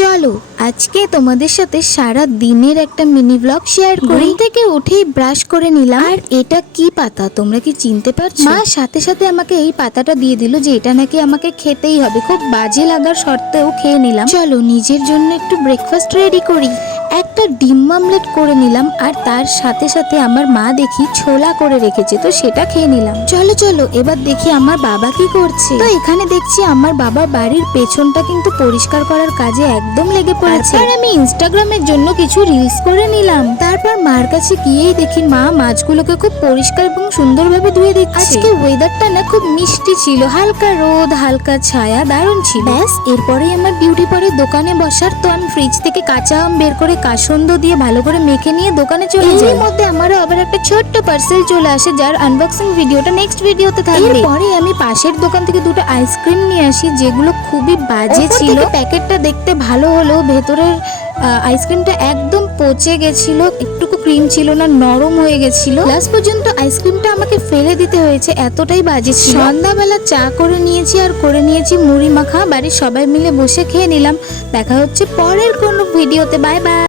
চলো আজকে তোমাদের সাথে সারা দিনের একটা মিনি ব্লগ শেয়ার করি। ঘুম থেকে উঠেই ব্রাশ করে নিলাম। আর এটা কি পাতা তোমরা কি চিনতে পারছো? মা সাথে সাথে আমাকে এই পাতাটা দিয়ে দিল যে এটা নাকি আমাকে খেতেই হবে। খুব বাজে লাগার সত্ত্বেও খেয়ে নিলাম। চলো নিজের জন্য একটু ব্রেকফাস্ট রেডি করি। একটা ডিম অমলেট করে নিলাম আর তার সাথে সাথে আমার মা দেখি ছোলা করে রেখেছে, তো সেটা খেয়ে নিলাম। চলো চলো এবার দেখি আমার বাবা কি করছে। তো এখানে দেখছি আমার বাবা বাড়ির পেছনটা কিন্তু পরিষ্কার করার কাজে একদম লেগে পড়েছে। আর আমি ইনস্টাগ্রামের জন্য কিছু রিলস করে নিলাম। তারপর মার কাছে গিয়েই দেখি মা মাছগুলোকে খুব পরিষ্কার এবং সুন্দরভাবে ধুয়ে দিচ্ছে। আজকে ওয়েদারটা না খুব মিষ্টি ছিল, হালকা রোদ হালকা ছায়া, দারুণ ছিল। ব্যাস এরপরেই আমার ডিউটি পড়ে দোকানে বসার। তো আমি ফ্রিজ থেকে কাঁচা আম বের করে কাসন্দ দিয়ে ভালো করে মেখে নিয়ে দোকানে চলে যাই। এর মধ্যে আমারও আবার একটা ছোট্ট পার্সেল চলে আসে, যার আনবক্সিং ভিডিওটা নেক্সট ভিডিওতে থাকবে। এরপরে আমি পাশের দোকান থেকে দুটো আইসক্রিম নিয়ে আসি, যেগুলো খুবই বাজে ছিল। প্যাকেটটা দেখতে ভালো হলেও ভেতরের আইসক্রিমটা একদম পচে গেছিল, একটুকু ক্রিম ছিল না, নরম হয়ে গেছিল। লাস্ট পর্যন্ত আইসক্রিমটা আমাকে ফেলে দিতে হয়েছে, এতটাই বাজে ছিল। সন্ধ্যাবেলা চা করে নিয়েছি আর করে নিয়েছি মুড়ি মাখা। বাড়ির সবাই মিলে বসে খেয়ে নিলাম। দেখা হচ্ছে পরের কোনো ভিডিওতে। Bye bye.